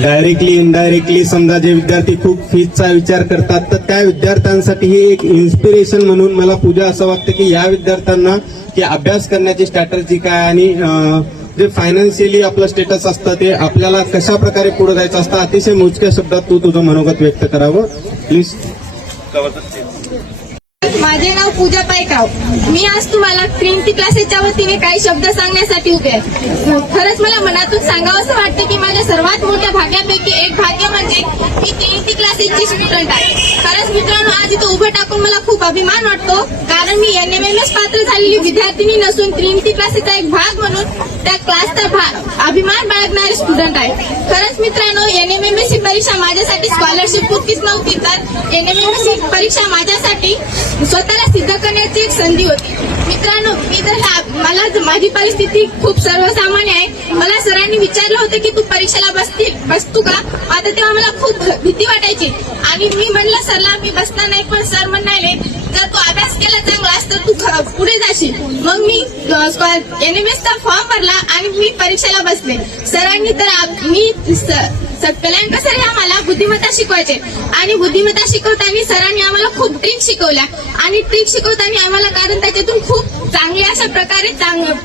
Directly indirectly समजा जे विद्यार्थी खूप फीजचा विचार करतात, तर त्या विद्यार्थ्यांसाठी ही एक इन्स्पिरेशन म्हणून मला पूजा असं वाटतं की या विद्यार्थ्यांना की अभ्यास करण्याची स्ट्रॅटेजी काय आणि जे फायनान्शियली आपलं स्टेटस असतं ते आपल्याला कशा प्रकारे पुढे जायचं असतं, अतिशय मोजक्या शब्दात तू तुझं मनोगत व्यक्त करावं प्लीज. माझे नाव पूजा पायकाव. मी आज तुम्हाला ट्रिनिटी क्लासेसच्या वतीने काही शब्द सांगण्यासाठी उभे आहे. खरंच मला मनातून सांगावं असं वाटतं की माझ्या सर्वात मोठ्या भाग्यापैकी एक भाग्य म्हणजे मी ट्रिनिटी क्लासेसची स्टुडंट आहे. खरंच मित्रांनो, आज इथं उभं टाकून मला खूप अभिमान वाटतो, कारण मी NMMS पात्र झालेली विद्यार्थिनी नसून ट्रिनिटी क्लासेसचा एक भाग म्हणून त्या क्लासचा अभिमान बाळगणारी स्टुडंट आहे. खरंच मित्रांनो, NMMS ही परीक्षा माझ्यासाठी स्कॉलरशिप पुरतीच नव्हती, तर NMMS ही परीक्षा माझ्यासाठी स्वतःला सिद्ध करण्याची एक संधी होती. मित्रांनो, मला माझी परिस्थिती खूप सर्वसामान्य आहे. मला सरांनी विचारलं होतं की तू परीक्षेला बसतो का? आता तेव्हा मला खूप भीती वाटायची आणि मी म्हणलं सरला मी बसणार नाही, पण सर म्हणाले जर तू अभ्यास केला चांगलास तर तू पुढे जाशील. मग मी NMMSचा फॉर्म भरला आणि मी परीक्षेला बसले. सरांनी कल्याणकर सर हे आम्हाला बुद्धिमत्ता शिकवायचे आणि बुद्धिमत्ता शिकवताना सरांनी आम्हाला खूप ट्रिक शिकवल्या आणि ट्रिक शिकवताना आम्हाला कारण त्याच्यातून खूप चांगले अशा प्रकारे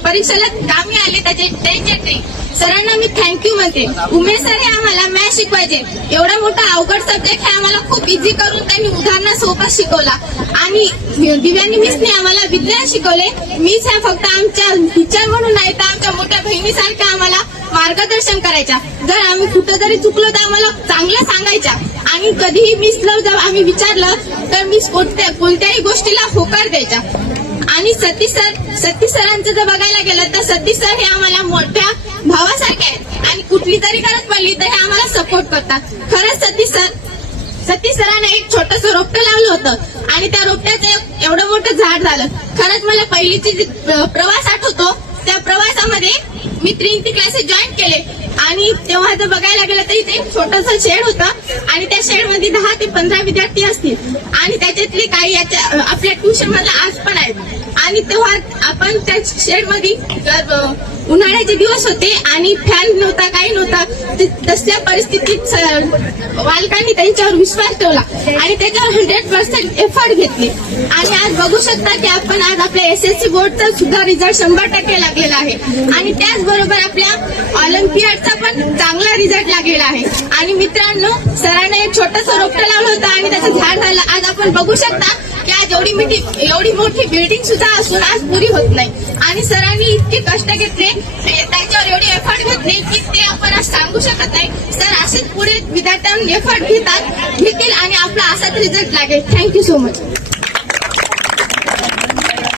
परीक्षेला कामी आले त्यांच्या ट्रिक. सरांना मी थँक्यू म्हणते. उमेश सर हे आम्हाला मॅथ शिकवायचे. एवढा मोठा अवघड सब्जेक्ट हे आम्हाला खूप इझी करून त्यांनी उदाहरणं सोबत शिकवला आणि दिव्यांनी मिसने आम्हाला विज्ञान शिकवले. मीच ह्या फक्त आमच्या टीचर म्हणून नाही तर आमच्या मोठ्या बहिणीसारख्या आम्हाला मार्गदर्शन करायच्या. जर आम्ही कुठं जरी चुकलो तर आम्हाला चांगलं सांगायच्या आणि कधीही मिसलं जर आम्ही विचारलं तर मिस कोणत्याही गोष्टीला होकार द्यायच्या. आणि सतीश सरांचं जर बघायला गेलं तर सतीश सर हे आम्हाला मोठ्या भावासारखे आहेत आणि कुठली तरी गरज पडली तर हे आम्हाला सपोर्ट करतात. खरंच सतीश सरांना एक छोटंसं रोपटं लावलं होतं आणि त्या रोपट्याचं एवढं मोठं झाड झालं. खरंच मला पहिलीची जी प्रवास आठवतो, त्या प्रवासामध्ये मी ट्रिनिटी क्लासेस जॉईन केले आणि तेव्हा जर बघायला गेलं तर इथे एक छोटंसं शेड होतं आणि त्या शेडमध्ये 10 ते 15 विद्यार्थी असतील आणि त्याच्यातले काही आपल्या ट्युशन मधला आज पण आहेत आणि तेव्हा आपण त्या शेडमध्ये उन्हाळ्याचे दिवस होते आणि फॅन नव्हता, काही नव्हता. तसल्या परिस्थितीत पालकांनी त्यांच्यावर विश्वास ठेवला आणि त्याच्यावर 100% एफर्ट घेतले आणि आज बघू शकता की आपण आज आपल्या SSC बोर्डचा सुद्धा रिझल्ट 100% लागलेला आहे आणि त्याचबरोबर आपल्या ऑलिम्पियाडचा पण चांगला रिझल्ट लागलेला आहे. आणि मित्रांनो, सरांना एक छोटंसं रोपटं लावलं होतं आणि त्याचं झाड झालं. आज आपण बघू शकता की आज एवढी मोठी बिल्डिंग सुद्धा असून आज पुरी होत नाही आणि सरांनी इतके कष्ट घेतले, त्यांच्यावर एवढे एफर्ट घेतले की ते आपण आज सांगू शकत नाही. सर असेच पुढे विद्यार्थ्यांना एफर्ट घेतील आणि आपला असाच रिझल्ट लागेल. Thank you so much.